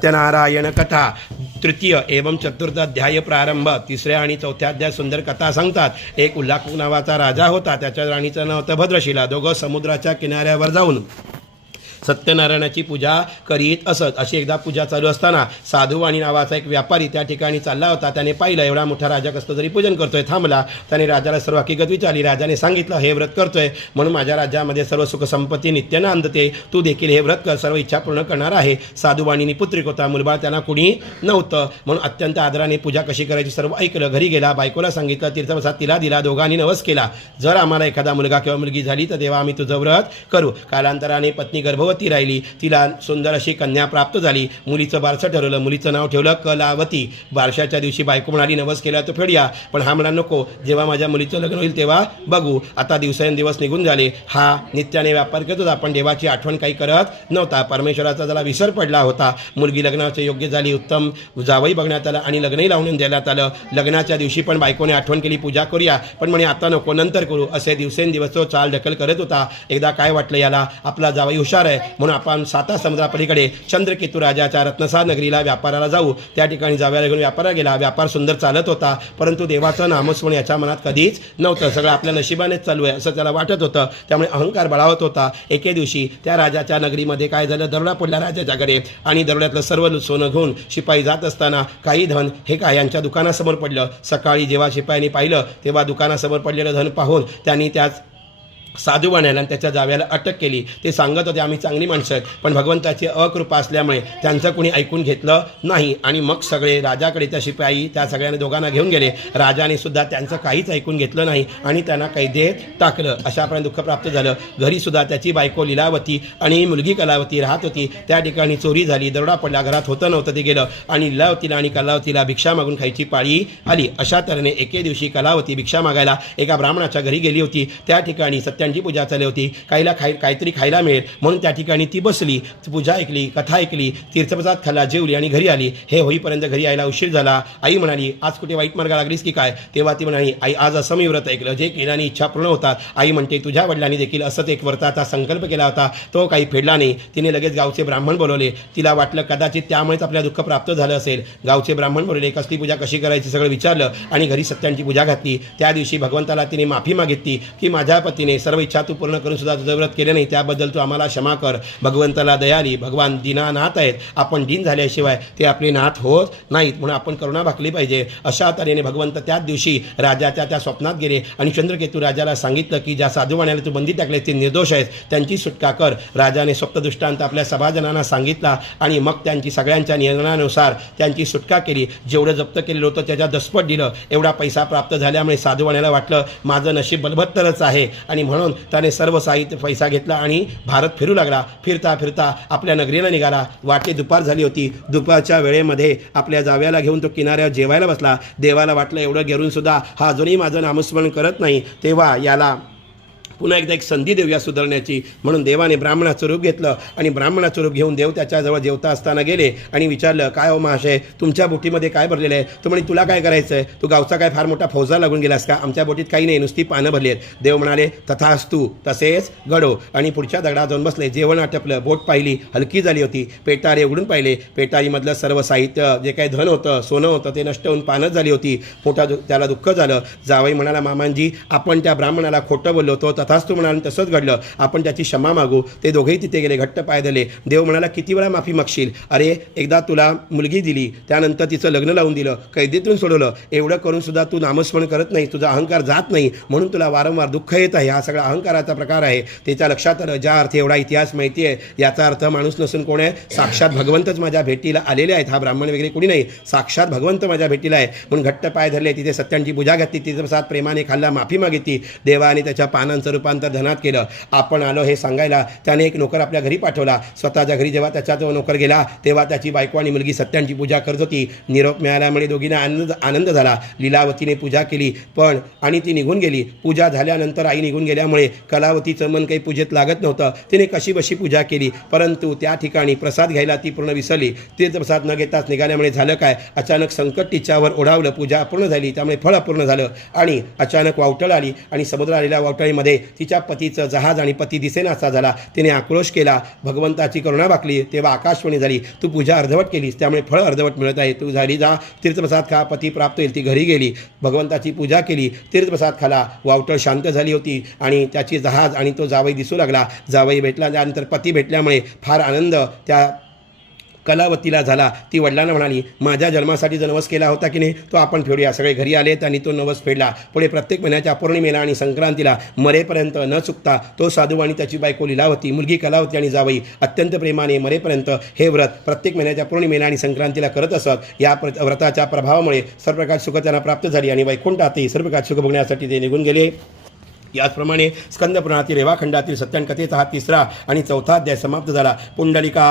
सत्यनारायण कथा. तृतीय एवं चतुर्थ अध्याय प्रारंभ. तिसऱ्या आणि चौथ्या अध्याय सुंदर कथा सांगतात. एक उल्लाख नावाचा राजा होता. त्याच्या राणीचं नाव होतं भद्रशिला. दोघं समुद्राच्या किनाऱ्यावर जाऊन सत्यनारायणाची पूजा करीत असत. अशी एकदा पूजा चालू असताना साधुवाणी नावाचा एक व्यापारी त्या ठिकाणी चालला होता. त्याने पाहिलं एवढा मोठा राजा कसं जरी पूजन करतोय थांबला त्याने राजाला सर्व हकीकत विचारली. राजाने सांगितलं हे व्रत करतोय म्हणून माझ्या राज्यामध्ये सर्व सुखसंपत्ती नित्य नांदते तू देखील हे व्रत कर सर्व इच्छा पूर्ण करणार आहे. साधुवाणीनी पुत्रिक होता मुलबाळ त्यांना कुणी नव्हतं. म्हणून अत्यंत आदराने पूजा कशी करायची सर्व ऐकलं. घरी गेला बायकोला सांगितलं तीर्थप्रसाद तिला दिला दोघांनी नवस केला. जर आम्हाला एखादा मुलगा किंवा मुलगी झाली तर तेव्हा आम्ही तुझं व्रत करू. कालांतराने पत्नी गर्भवती राहिली. तिला सुंदर अशी कन्या प्राप्त झाली. मुलीचं बारसं ठरवलं. मुलीचं नाव ठेवलं कलावती. बारशाच्या दिवशी बायको म्हणाली नवस केला तर फेडूया. पण हा म्हणा नको. जेव्हा माझ्या मुलीचं लग्न होईल तेव्हा बघू. आता दिवसेंदिवस निघून झाले. हा नित्याने व्यापार करत होता. पण देवाची आठवण काही करत नव्हता. परमेश्वराचा त्याला विसर पडला होता. मुलगी लग्नाचे योग्य झाली. उत्तम जावई बघण्यात आलं आणि लग्नही लावून देण्यात आलं. लग्नाच्या दिवशी पण बायकोने आठवण केली पूजा करूया. पण म्हणे आता नको. नंतर करू. असे दिवसेंदिवस तो चाल ढकल करत होता. एकदा काय वाटलं याला? आपला जावई हुशार आहे. म्हणून आपण साता समुद्रापलीकडे चंद्रकेतू राजाच्या रत्नसार नगरीला व्यापाराला जाऊ. त्या ठिकाणी जाव्याला घेऊन व्यापाराला गेला. व्यापार सुंदर चालत होता परंतु देवाचं नामस्मरण याच्या मनात कधीच नव्हतं. सगळं आपल्या नशिबानेच चालू आहे असं त्याला वाटत होतं. त्यामुळे अहंकार बळावत होता. एके दिवशी त्या राजाच्या नगरीमध्ये काय झालं? दरोडा पडला राजाच्या आणि दरोड्यातलं सर्व सोनं घेऊन शिपाई जात असताना काही धन हे काय यांच्या दुकानासमोर पडलं. सकाळी जेव्हा शिपायांनी पाहिलं तेव्हा दुकानासमोर पडलेलं धन पाहून त्यांनी त्याच साधू बनायला आणि त्याच्या जाव्याला अटक केली. ते सांगत होते आम्ही चांगली माणसं आहेत पण भगवंताची अकृपा असल्यामुळे त्यांचं कुणी ऐकून घेतलं नाही. आणि मग सगळे राजाकडे त्या शिपाई त्या सगळ्यांनी दोघांना घेऊन गेले. राजाने सुद्धा त्यांचं काहीच ऐकून घेतलं नाही आणि त्यांना कैदेत टाकलं. अशाप्रमाणे दुःख प्राप्त झालं. घरी सुद्धा त्याची बायको लिलावती आणि मुलगी कलावती राहत होती. त्या ठिकाणी चोरी झाली. दरोडा पडला. घरात होतं नव्हतं ते गेलं. आणि लीलावतीला आणि कलावतीला भिक्षा मागून खायची पाळी आली. अशा तऱ्हेने एके दिवशी कलावती भिक्षा मागायला एका ब्राह्मणाच्या घरी गेली होती. त्या ठिकाणी सत्य सत्यांची पूजा चालली होती. काहीला खाय काहीतरी खायला मिळेल. म्हणून त्या ठिकाणी ती बसली. पूजा ऐकली कथा ऐकली तीर्थप्रसाद खाल्ला जेवली आणि घरी आली. हे होईपर्यंत घरी यायला उशीर झाला. आई म्हणाली आज कुठे वाईट मार्ग लागलीस की काय? तेव्हा ती म्हणाली आई आज असं मी व्रत ऐकलं. जे केल्याने इच्छा पूर्ण होतात. आई म्हणते तुझ्या वडिलांनी देखील असंच एक व्रताचा संकल्प केला होता. तो काही फेडला नाही. तिने लगेच गावचे ब्राह्मण बोलवले. तिला वाटलं कदाचित त्यामुळेच आपल्या दुःख प्राप्त झालं असेल. गावचे ब्राह्मण बोलले कसली पूजा कशी करायची? सगळं विचारलं आणि घरी सत्यांची पूजा घातली. त्या दिवशी भगवंताला तिने माफी मागितली की माझ्या पतीने सर्व इच्छा तू पूर्ण करून सुद्धा तुझं व्रत केलं नाही त्याबद्दल तू आम्हाला क्षमा कर. भगवंताला दयाली भगवान दीनानाथ आहेत. आपण दिन झाल्याशिवाय ते आपले नाथ होत नाहीत. म्हणून आपण करुणा भाकली पाहिजे. अशा तऱ्हेने भगवंत त्याच दिवशी राजाच्या त्या स्वप्नात गेले आणि चंद्रकेतू राजाला सांगितलं की ज्या साधूवाण्याला तू बंदी टाकले ते निर्दोष आहेत. त्यांची सुटका कर. राजाने स्वप्नदृष्टांत आपल्या सभाजनांना सांगितला आणि मग त्यांची सगळ्यांच्या निर्णयानुसार त्यांची सुटका केली. जेवढं जप्त केलेलं होतं त्याच्या दसपट दिलं. एवढा पैसा प्राप्त झाल्यामुळे साधूवाण्याला वाटलं माझं नशीब बलभत्तरच आहे. आणि म्हणून त्याने सर्व साहित्य पैसा घेतला आणि भारत फिरू लागला. फिरता फिरता आपल्या नगरीला निघाला. वाटे दुपार झाली होती. दुपारच्या वेळेमध्ये आपल्या जाव्याला घेऊन तो किनाऱ्यावर जेवायला बसला. देवाला वाटलं एवढं घेऊन सुद्धा हा अजूनही माझं नामस्मरण करत नाही. तेव्हा याला पुन्हा एकदा एक संधी देऊया सुधारण्याची. म्हणून देवाने ब्राह्मणाचं रूप घेतलं आणि ब्राह्मणाचं रूप घेऊन देव त्याच्याजवळ जेवता असताना गेले आणि विचारलं काय हो महाशय तुमच्या बोटीमध्ये काय भरलेलं आहे? तो म्हणे तुला काय करायचं आहे? तू गावचा काय फार मोठा फौजा लागून गेलास का? आमच्या बोटीत काही नाही नुसती पानं भरली आहेत. देव म्हणाले तथास्तू तसेच घडो. आणि पुढच्या दगडात जाऊन बसले. जेवण आटपलं बोट पाहिली हलकी झाली होती. पेटारे उघडून पाहिले. पेटारीमधलं सर्व साहित्य जे काही धन होतं सोनं होतं ते नष्ट होऊन पानच झाली होती. मोठा दु- त्याला दुःख झालं. जावई म्हणाला मामांजी आपण त्या ब्राह्मणाला खोटं बोललो होतो तथास्तू म्हणाल तसंच घडलं. आपण त्याची क्षमा मागू. ते दोघेही तिथे गेले घट्ट पाय धरले. देव म्हणाला किती वेळा माफी मागशील? अरे एकदा तुला मुलगी दिली. त्यानंतर तिचं लग्न लावून दिलं. कैदेतून सोडवलं. एवढं करून सुद्धा तू नामस्मरण करत नाही. तुझा अहंकार जात नाही. म्हणून तुला वारंवार दुःख येत आहे. हा सगळा अहंकाराचा प्रकार आहे. त्याच्या लक्षात आलं ज्या अर्थी एवढा इतिहास माहिती आहे याचा अर्थ माणूस नसून कोण आहे? साक्षात भगवंतच माझ्या भेटीला आलेले आहेत. हा ब्राह्मण वगैरे कुणी नाही. साक्षात भगवंत माझ्या भेटीला आहे. म्हणून घट्ट पाय धरले. तिथे सत्यांची पूजा घातली. तिथे प्रसाद प्रेमाने खाल्ला. माफी मागितली. देवाने त्याच्या पानांचं रूपांतर धनात केलं. आपण आलो हे सांगायला त्याने एक नोकर आपल्या घरी पाठवला. स्वतःच्या घरी जेव्हा त्याचा तो नोकर गेला तेव्हा त्याची बायको आणि मुलगी सत्यांची पूजा करत होती. निरोप मिळाल्यामुळे दोघींना आनंद आनंद झाला. लीलावतीने पूजा केली पण आणि ती निघून गेली. पूजा झाल्यानंतर आई निघून गेल्यामुळे कलावतीचं मन काही पूजेत लागत नव्हतं. तिने कशी बशी पूजा केली परंतु त्या ठिकाणी प्रसाद घ्यायला ती पूर्ण विसरली. ते प्रसाद न घेताच निघाल्यामुळे झालं काय? अचानक संकट तिच्यावर ओढावलं. पूजा अपूर्ण झाली त्यामुळे फळ अपूर्ण झालं. आणि अचानक वावटळ आली आणि समुद्र आलेल्या वावटळीमध्ये तिच्या पतीचं जहाज आणि पती दिसेनासा झाला. तिने आक्रोश केला. भगवंताची करुणा बाकली तेव्हा आकाशवाणी झाली तू पूजा अर्धवट केलीस. त्यामुळे फळ अर्धवट मिळत आहे तू झाली जा. तीर्थप्रसाद खा. पती प्राप्त होईल. ती घरी गेली. भगवंताची पूजा केली. तीर्थप्रसाद खाला. वावटळ शांत झाली होती आणि त्याची जहाज आणि तो जावई दिसू लागला. जावई भेटला त्यानंतर पती भेटल्यामुळे फार आनंद त्या कलावतीला झाला. ती वडिलांना म्हणाली माझ्या जन्मासाठी जो नवस केला होता की नाही तो आपण फेडूया. सगळे घरी आले आणि तो नवस फेडला. पुढे प्रत्येक महिन्याच्या पौर्णिमेला आणि संक्रांतीला मरेपर्यंत न चुकता तो साधू आणि त्याची बायको लिलावती मुलगी कलावती आणि जावई अत्यंत प्रेमाने मरेपर्यंत हे व्रत प्रत्येक महिन्याच्या पौर्णिमेला आणि संक्रांतीला करत असत. या प्र व्रताच्या प्रभावामुळे सर्व प्रकार सुख त्यांना प्राप्त झाली आणि वैकुंठातही सर्व प्रकार सुख बघण्यासाठी ते निघून गेले. याचप्रमाणे स्कंदपुराणातील रेवाखंडातील सत्यान कथेचा हा तिसरा आणि चौथा अध्याय समाप्त झाला. पुंडलिका